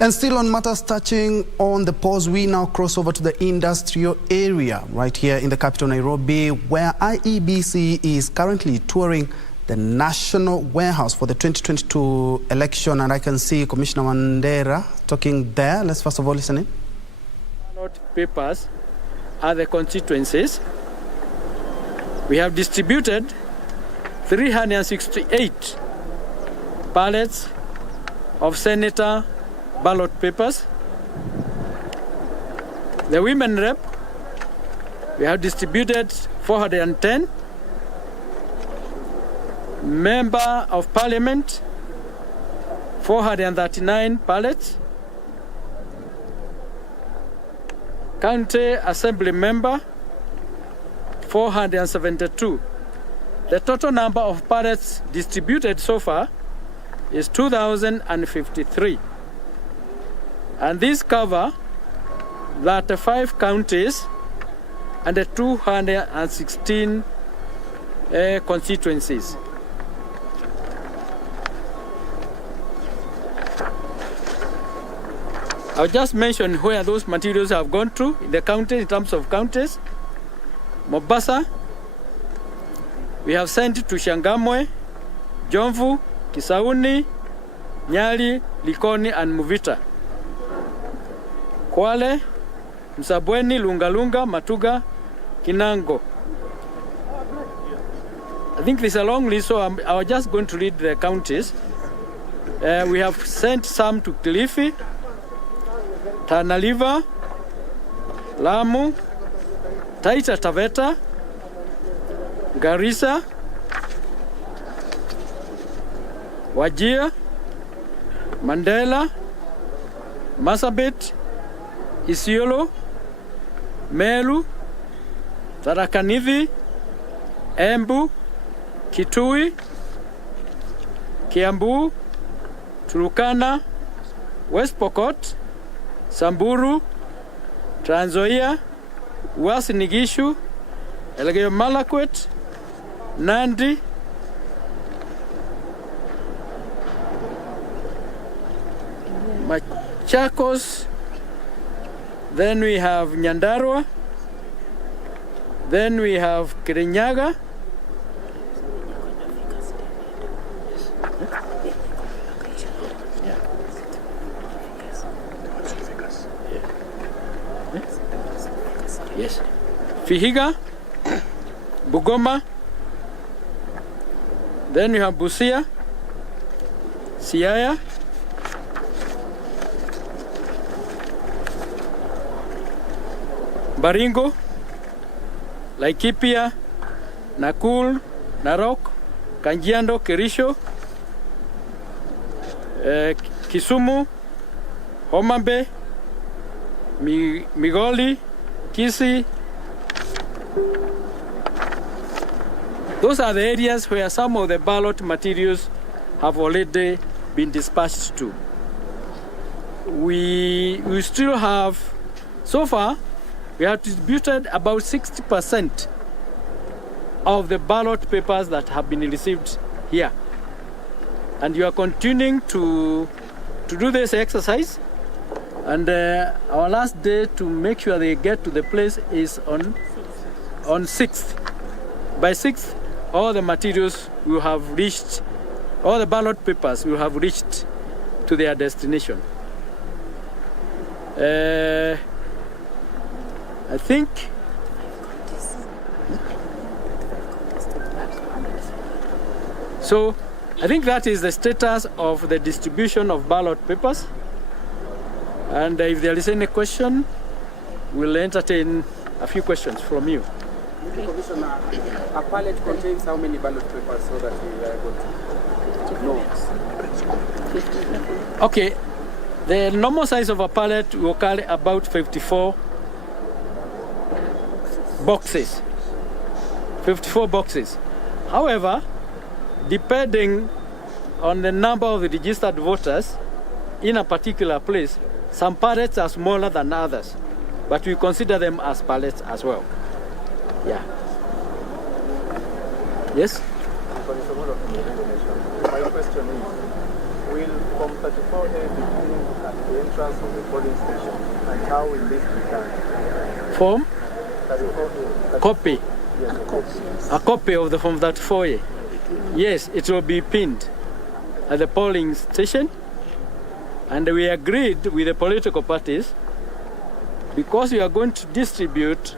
And still on matters touching on the pause, we now cross over to the industrial area right here in the capital Nairobi, where IEBC is currently touring the national warehouse for the 2022 election. And I can see Commissioner Wandera talking there. Let's first of all listen in. Ballot papers are the constituencies. We have distributed 368 ballots of senator ballot papers. The women rep, we have distributed 410. Member of Parliament, 439 ballots. County Assembly member, 472. The total number of ballots distributed so far is 2,053. And these cover 35 counties and 216 constituencies. I'll just mention where those materials have gone to in the county, in terms of counties. Mombasa, we have sent to Shangamwe, Jomvu, Kisauni, Nyali, Likoni, and Muvita. Kwale, Msabweni, Lungalunga, Matuga, Kinango. I think this is a long list, so I was just going to read the counties. We have sent some to Kilifi, Tana River, Lamu, Taita Taveta, Garissa, Wajir, Mandela, Marsabit, Isiolo, Meru, Tharaka Nithi, Embu, Kitui, Kiambu, Turkana, West Pokot, Samburu, Trans Nzoia, Uasin Gishu, Elgeyo Marakwet, Nandi, Machakos, then we have Nyandarua, then we have Kirinyaga, yes, Vihiga, Bungoma, then we have Busia, Siaya, Baringo, Laikipia, Nakuru, Narok, Kajiado, Kericho, Kisumu, Homa Bay, Migori, Kisii. Those are the areas where some of the ballot materials have already been dispatched to. We still have, so far, we have distributed about 60% of the ballot papers that have been received here. And you are continuing to do this exercise. And our last day to make sure they get to the place is on 6th. By 6th, all the materials will have reached, all the ballot papers will have reached to their destination. I think so. I think that is the status of the distribution of ballot papers. And if there is any question, we'll entertain a few questions from you. Commissioner, a pallet contains how many ballot papers so that we are able to know? Okay, the normal size of a pallet will carry about 54 boxes. 54 boxes. However, depending on the number of the registered voters in a particular place, some pallets are smaller than others, but we consider them as pallets as well. Yeah. Yes? My question is, will 34A beginning at the entrance of the polling station? And how will this be done? Form? 34A. Copy. Yes, a copy. A copy of the Form 34A. Yes, it will be pinned at the polling station. And we agreed with the political parties, because we are going to distribute,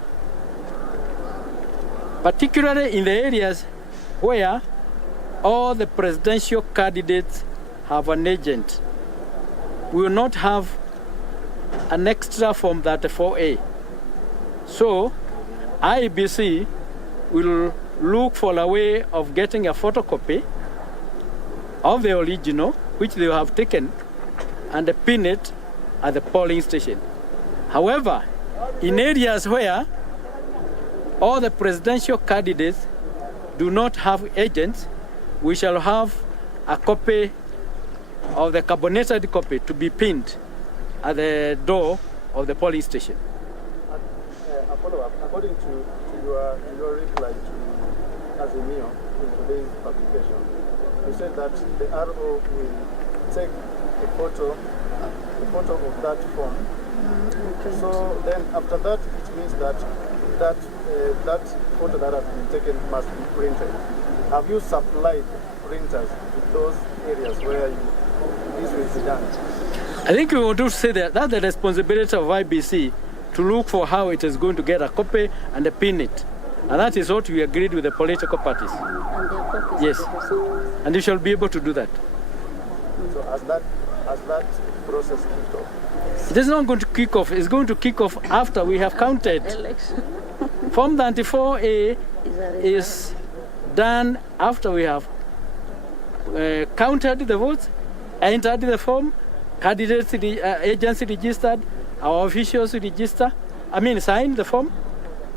particularly in the areas where all the presidential candidates have an agent, we will not have an extra Form 34A. So IEBC will look for a way of getting a photocopy of the original, which they have taken, and pin it at the polling station. However, in areas where all the presidential candidates do not have agents, we shall have a copy of the carbonated copy to be pinned at the door of the polling station. A follow-up. According to your reply to Azimio in today's publication, you said that the RO will take a photo of that form. So then after that, it means that that photo that has been taken must be printed. Have you supplied printers to those areas where this will be done? I think we want to say that that's the responsibility of IBC to look for how it is going to get a copy and pin it. And that is what we agreed with the political parties. And their copies. Yes. And you shall be able to do that. So has that process kicked off? It is not going to kick off. It's going to kick off after we have counted. Election. Form 34A is done after we have counted the votes, entered the form, candidates, agency registered, our officials register, sign the form.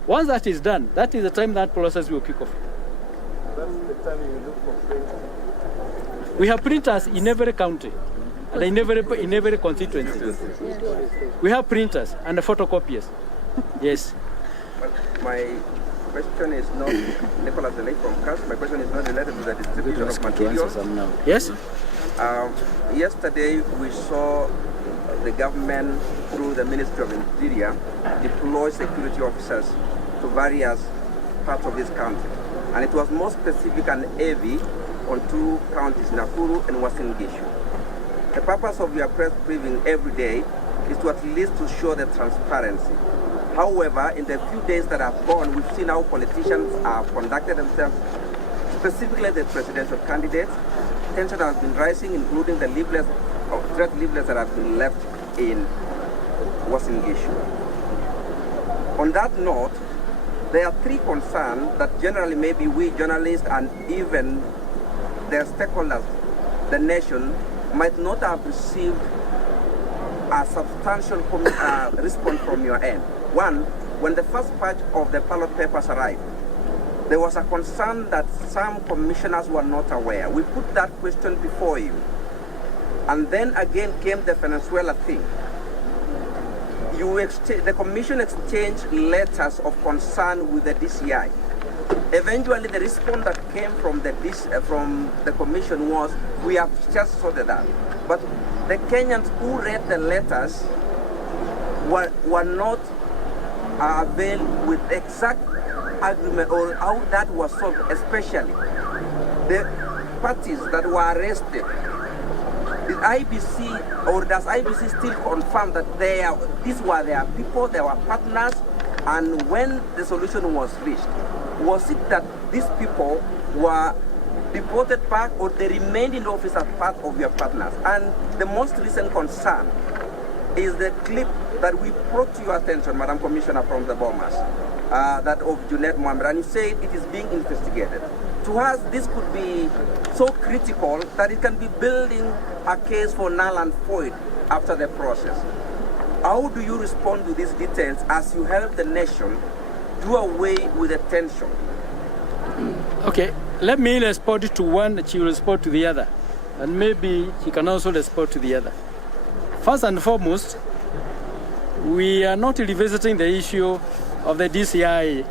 Once that is done, that is the time that process will kick off. That's the time you look for printers. We have printers in every county and in every constituency. We have printers and photocopiers. Yes. Well, my question is not, Nicholas Delay from CAS, my question is not related to the distribution of materials. Yes? Yesterday we saw the government, through the Ministry of Interior, deploy security officers to various parts of this country. And it was more specific and heavy on two counties, Nakuru and Uasin Gishu. The purpose of your press briefing every day is to at least to show the transparency. However, in the few days that have gone, we've seen how politicians have conducted themselves, specifically the presidential candidates. Tension has been rising, including the leaflets, threat leaflets that have been left in Uasin Gishu. On that note, there are three concerns that generally maybe we journalists and even their stakeholders, the nation, might not have received a substantial response from your end. One, when the first batch of the ballot papers arrived, there was a concern that some commissioners were not aware. We put that question before you. And then again came the Venezuela thing. The commission exchanged letters of concern with the DCI. Eventually, the response that came from the commission was, we have just sorted that. But the Kenyans who read the letters were not availed with exact agreement or how that was solved, especially the parties that were arrested. Did IBC or does IBC still confirm that these were their people, they were partners, and when the solution was reached, was it that these people were deported back or they remained in office as part of your partners? And the most recent concern is the clip that we brought to your attention, Madam Commissioner, from the Bomas, that of Junet Mohammed, and you said it is being investigated. To us, this could be so critical that it can be building a case for null and void after the process. How do you respond to these details as you help the nation do away with the tension? Okay, let me respond to one, she will respond to the other. And maybe she can also respond to the other. First and foremost, we are not revisiting the issue of the DCI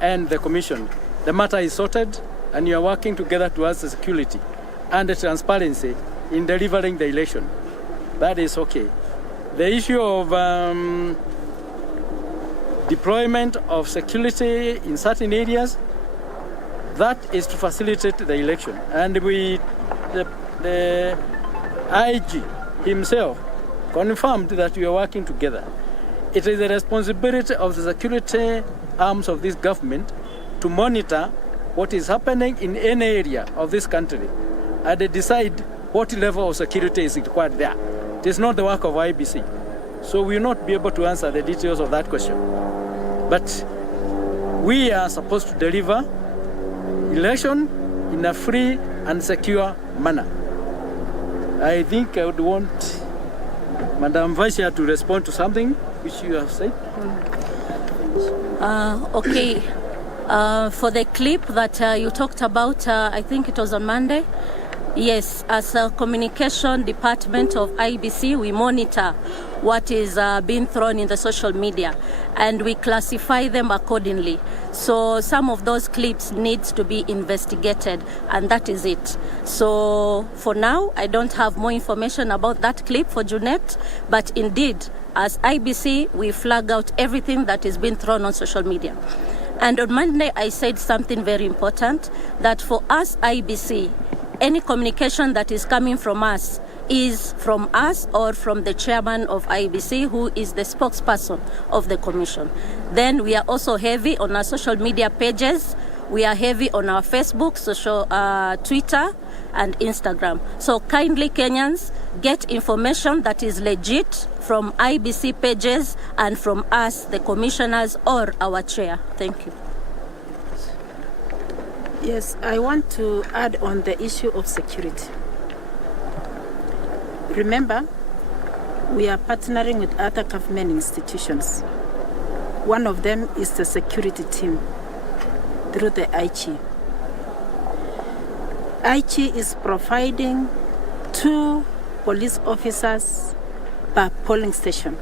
and the Commission. The matter is sorted, and you are working together towards the security and the transparency in delivering the election. That is okay. The issue of deployment of security in certain areas, that is to facilitate the election. And the IG himself confirmed that we are working together. It is the responsibility of the security arms of this government to monitor what is happening in any area of this country and they decide what level of security is required there. It is not the work of IEBC. So we will not be able to answer the details of that question. But we are supposed to deliver election in a free and secure manner. I think I would want Madam Vice Chair to respond to something which you have said. Okay. For the clip that you talked about, I think it was on Monday. Yes, as a communication department of IEBC, we monitor what is being thrown in the social media and we classify them accordingly. So some of those clips needs to be investigated and that is it. So for now, I don't have more information about that clip for Junet, but indeed, as IEBC, we flag out everything that is being thrown on social media. And on Monday, I said something very important, that for us, IEBC, any communication that is coming from us is from us or from the chairman of IEBC, who is the spokesperson of the commission. Then we are also heavy on our social media pages. We are heavy on our Facebook, Twitter, and Instagram. So kindly, Kenyans, get information that is legit from IEBC pages and from us, the commissioners or our chair. Thank you. Yes, I want to add on the issue of security. Remember, we are partnering with other government institutions. One of them is the security team through the IG. IG is providing 2 police officers per polling station.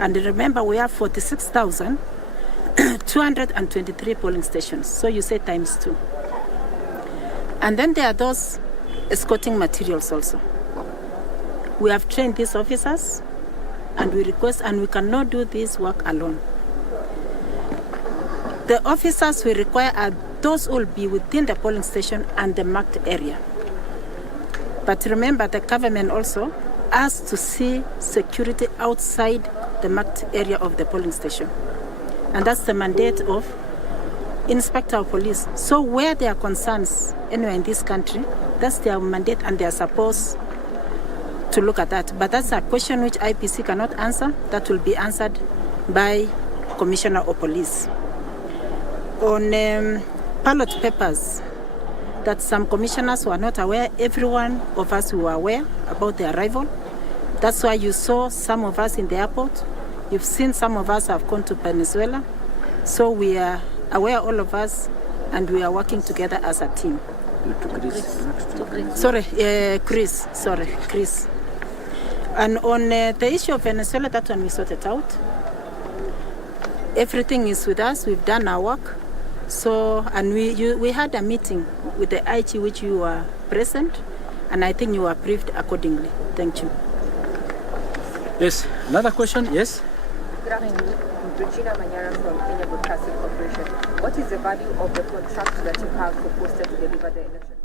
And remember, we have 46,223 polling stations. So you say times 2. And then there are those escorting materials also. We have trained these officers and we request, and we cannot do this work alone. The officers we require are those who will be within the polling station and the marked area. But remember, the government also has to see security outside the marked area of the polling station. And that's the mandate of Inspector of Police. So where there are concerns anywhere in this country, that's their mandate and they are supposed to look at that. But that's a question which IEBC cannot answer. That will be answered by Commissioner of Police. On ballot papers, that some commissioners were not aware, everyone of us were aware about the arrival. That's why you saw some of us in the airport. You've seen some of us have gone to Venezuela. So we are aware, all of us, and we are working together as a team. Chris. And on the issue of Venezuela, that one we sorted out. Everything is with us. We've done our work. So, and we had a meeting with the IG, which you were present, and I think you were briefed accordingly. Thank you. Yes. Another question? Yes. Good afternoon. Regina Manyara from Kenya Broadcasting Corporation. What is the value of the contract that you have proposed to deliver the election?